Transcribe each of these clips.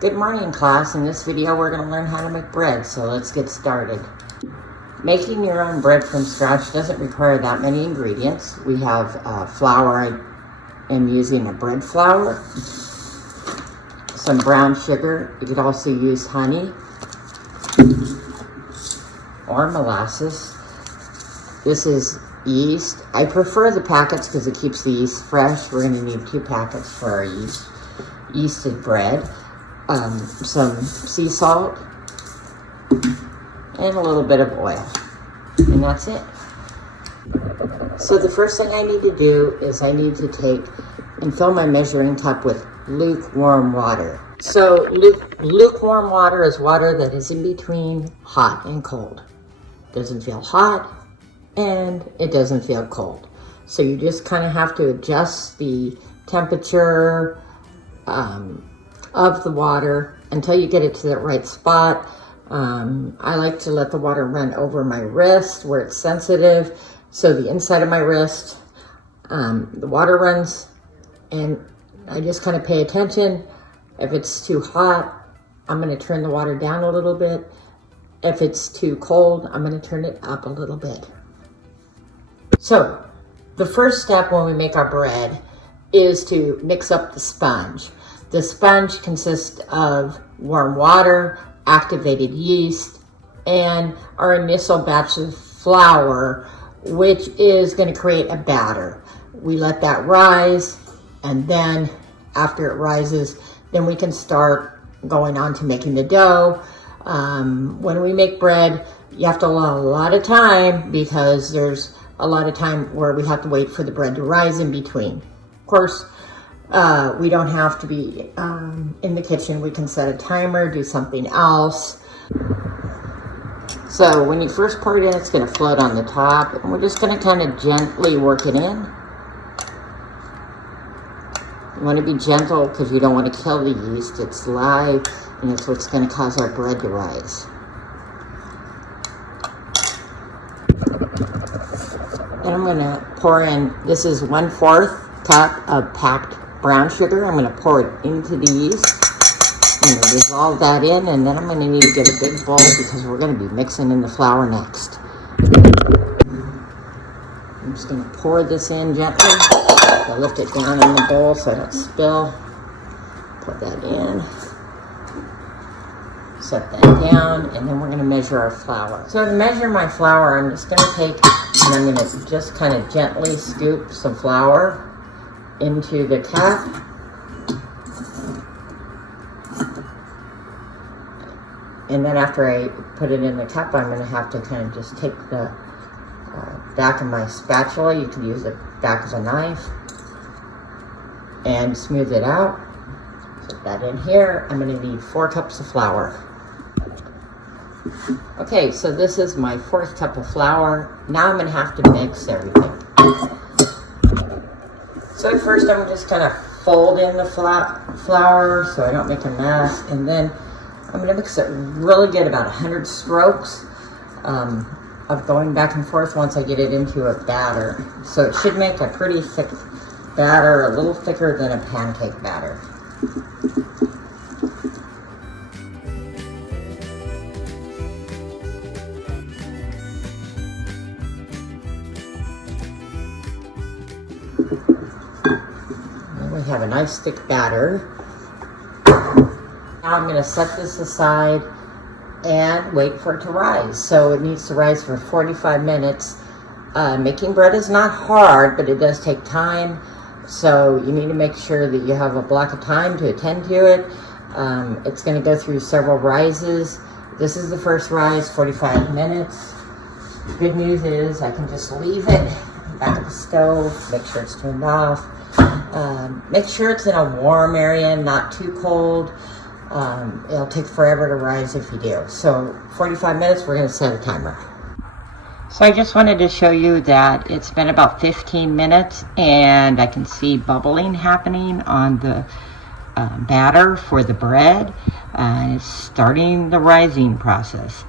Good morning, class. In this video, we're going to learn how to make bread, so let's get started. Making your own bread from scratch doesn't require that many ingredients. We have flour. I'm using a bread flour, some brown sugar. You could also use honey or molasses. This is yeast. I prefer the packets because it keeps the yeast fresh. We're going to need 2 packets for our yeasted bread. Some sea salt, and a little bit of oil, and that's it. So the first thing I need to do is I need to take and fill my measuring cup with lukewarm water. So lukewarm water is water that is in between hot and cold. Doesn't feel hot and it doesn't feel cold. So you just kind of have to adjust the temperature of the water until you get it to the right spot. I like to let the water run over my wrist where it's sensitive. So the inside of my wrist, the water runs, and I just kind of pay attention. If it's too hot, I'm going to turn the water down a little bit. If it's too cold, I'm going to turn it up a little bit. So the first step when we make our bread is to mix up the sponge. The sponge consists of warm water, activated yeast, and our initial batch of flour, which is going to create a batter. We let that rise, and then after it rises, then we can start going on to making the dough. When we make bread, you have to allow a lot of time because there's a lot of time where we have to wait for the bread to rise in between. Of course, we don't have to be in the kitchen. We can set a timer, do something else. So when you first pour it in, it's going to float on the top, and we're just going to kind of gently work it in. You want to be gentle because you don't want to kill the yeast. It's live, and it's what's going to cause our bread to rise. And I'm going to pour in, this is 1/4 cup of packed brown sugar. I'm going to pour it into the yeast. I'm going to dissolve that in, and then I'm going to need to get a big bowl because we're going to be mixing in the flour next. I'm just going to pour this in gently. I'll lift it down in the bowl so I don't spill. Put that in. Set that down, and then we're going to measure our flour. So to measure my flour, I'm just going to take, and I'm going to just kind of gently scoop some flour into the cup. And then after I put it in the cup, I'm going to have to kind of just take the back of my spatula. You could use the back of a knife and smooth it out. Put that in here. I'm going to need 4 cups of flour. Okay, so this is my 4th cup of flour. Now I'm going to have to mix everything. So at first I'm just going to fold in the flour so I don't make a mess, and then I'm going to mix it really good, about 100 strokes of going back and forth once I get it into a batter. So it should make a pretty thick batter, a little thicker than a pancake batter. We have a nice thick batter. Now I'm going to set this aside and wait for it to rise. So it needs to rise for 45 minutes. Making bread is not hard, but it does take time. So you need to make sure that you have a block of time to attend to it. It's going to go through several rises. This is the first rise, 45 minutes. The good news is I can just leave it back at the stove, make sure it's turned off. Make sure it's in a warm area, not too cold. It'll take forever to rise if you do. So 45 minutes, we're going to set a timer. So I just wanted to show you that it's been about 15 minutes and I can see bubbling happening on the batter for the bread. It's starting the rising process.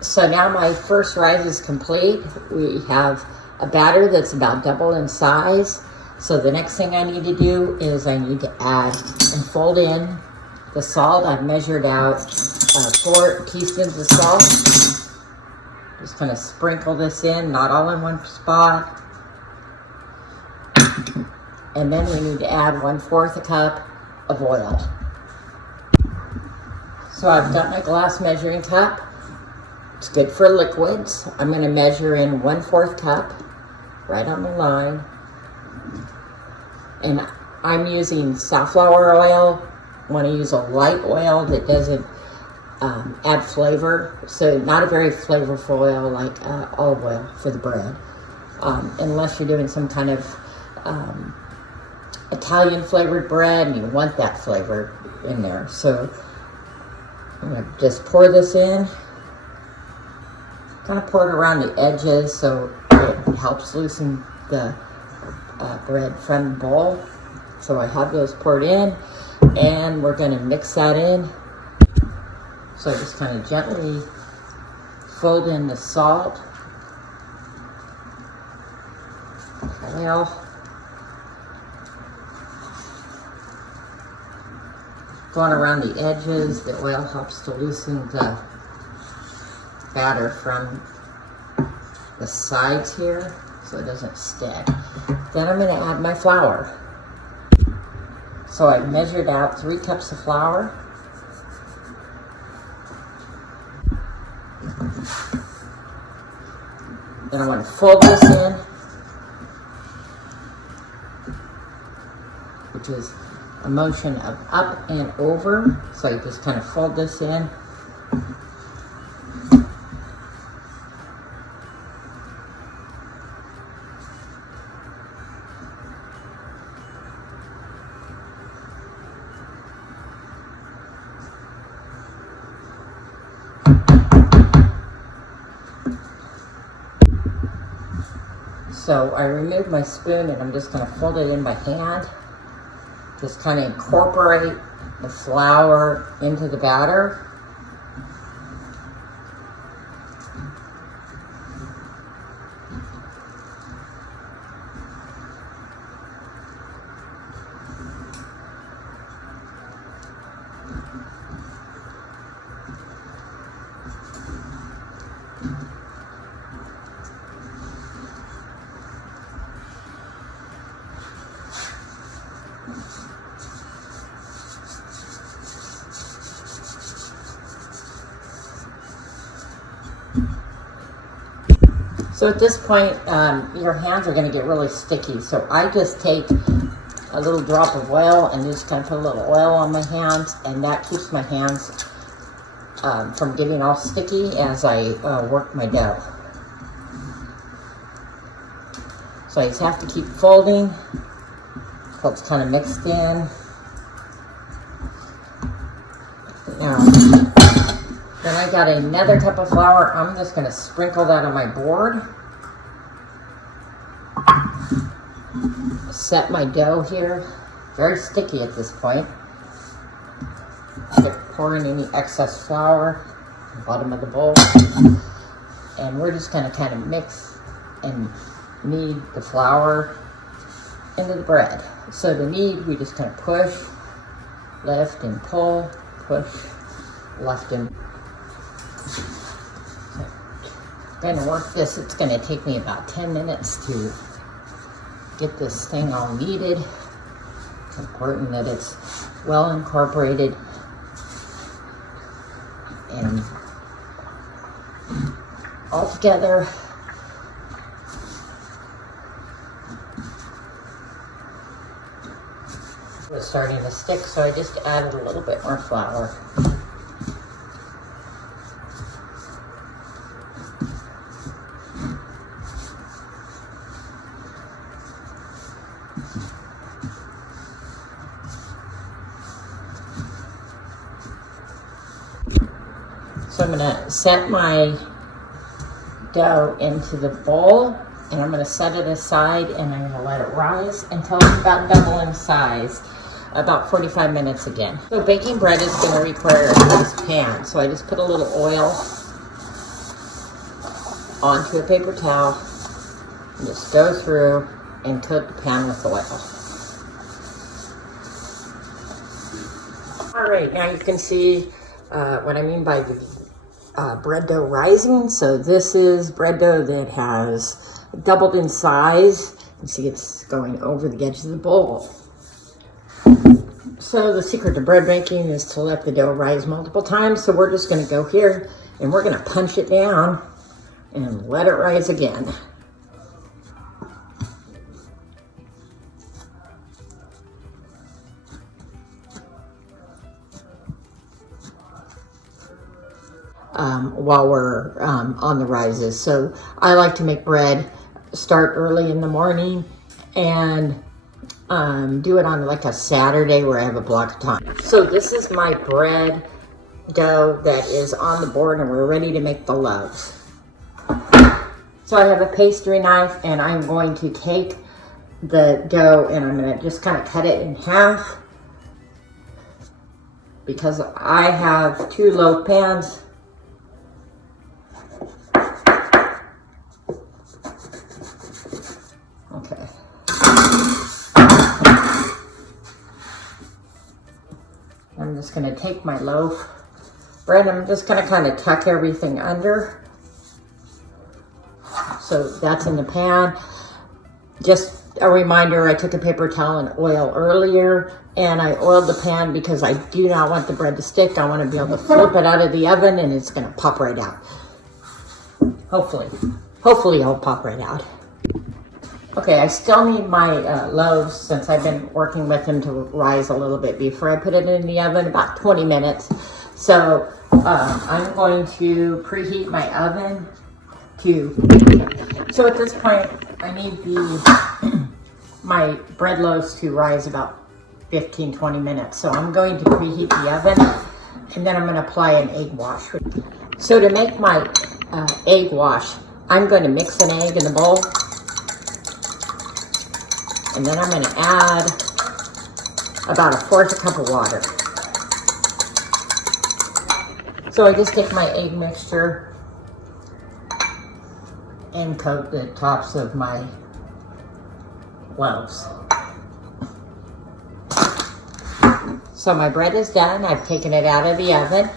So now my first rise is complete. We have a batter that's about double in size. So the next thing I need to do is I need to add and fold in the salt. I've measured out 4 teaspoons of salt. Just kind of sprinkle this in, not all in one spot. And then we need to add 1/4 a cup of oil. So I've got my glass measuring cup. It's good for liquids. I'm going to measure in 1/4 cup, right on the line. And I'm using safflower oil. I want to use a light oil that doesn't add flavor. So not a very flavorful oil like olive oil for the bread. Unless you're doing some kind of Italian flavored bread and you want that flavor in there. So I'm going to just pour this in. Kind of pour it around the edges so it helps loosen the bread from the bowl. So I have those poured in, and we're going to mix that in. So I just kind of gently fold in the salt, oil, going around the edges. The oil helps to loosen the batter from the sides here so it doesn't stick. Then I'm going to add my flour. So I measured out 3 cups of flour. Then I want to fold this in, which is a motion of up and over. So you just kind of fold this in. So I removed my spoon and I'm just going to fold it in by hand. Just kind of incorporate the flour into the batter. So at this point, your hands are going to get really sticky. So I just take a little drop of oil and just kind of put a little oil on my hands, and that keeps my hands from getting all sticky as I work my dough. So I just have to keep folding so it's kind of mixed in. Now, then I got another cup of flour. I'm just going to sprinkle that on my board. Set my dough here. Very sticky at this point. Start pouring any excess flour at the bottom of the bowl. And we're just going to kind of mix and knead the flour into the bread. So to knead, we just kind of push, lift, and pull, push, lift, and I'm going to work this. It's going to take me about 10 minutes to get this thing all kneaded. It's important that it's well incorporated and all together. It was starting to stick, so I just added a little bit more flour. So I'm going to set my dough into the bowl, and I'm going to set it aside, and I'm going to let it rise until it's about double in size, about 45 minutes again. So baking bread is going to require a greased pan, so I just put a little oil onto a paper towel and just go through and coat the pan with oil. All right, now you can see what I mean by the bread dough rising. So this is bread dough that has doubled in size. You see it's going over the edge of the bowl. So the secret to bread making is to let the dough rise multiple times. So we're just going to go here and we're going to punch it down and let it rise again. While we're on the rises. So I like to make bread, start early in the morning, and do it on like a Saturday where I have a block of time. So this is my bread dough that is on the board, and we're ready to make the loaves. So I have a pastry knife, and I'm going to take the dough and I'm going to just kind of cut it in half because I have 2 loaf pans. Okay. I'm just going to take my loaf bread. I'm just going to kind of tuck everything under. So that's in the pan. Just a reminder, I took a paper towel and oil earlier, and I oiled the pan because I do not want the bread to stick. I want to be able to flip it out of the oven and it's going to pop right out. Hopefully it'll pop right out. Okay, I still need my loaves, since I've been working with them, to rise a little bit before I put it in the oven, about 20 minutes. So I'm going to preheat my oven so at this point, I need my bread loaves to rise about 15-20 minutes. So I'm going to preheat the oven, and then I'm going to apply an egg wash. So to make my egg wash, I'm going to mix an egg in the bowl. And then I'm going to add about 1/4 cup of water. So I just take my egg mixture and coat the tops of my loaves. So my bread is done. I've taken it out of the oven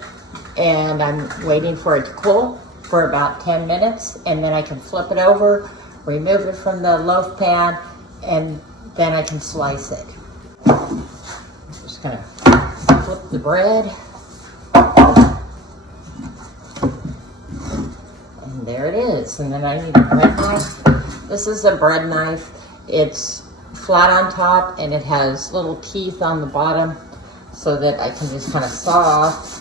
and I'm waiting for it to cool for about 10 minutes, and then I can flip it over, remove it from the loaf pan, and then I can slice it. I'm just gonna flip the bread. And there it is. And then I need a bread knife. This is a bread knife. It's flat on top and it has little teeth on the bottom so that I can just kind of saw off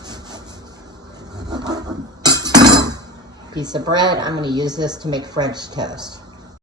a piece of bread. I'm gonna use this to make French toast.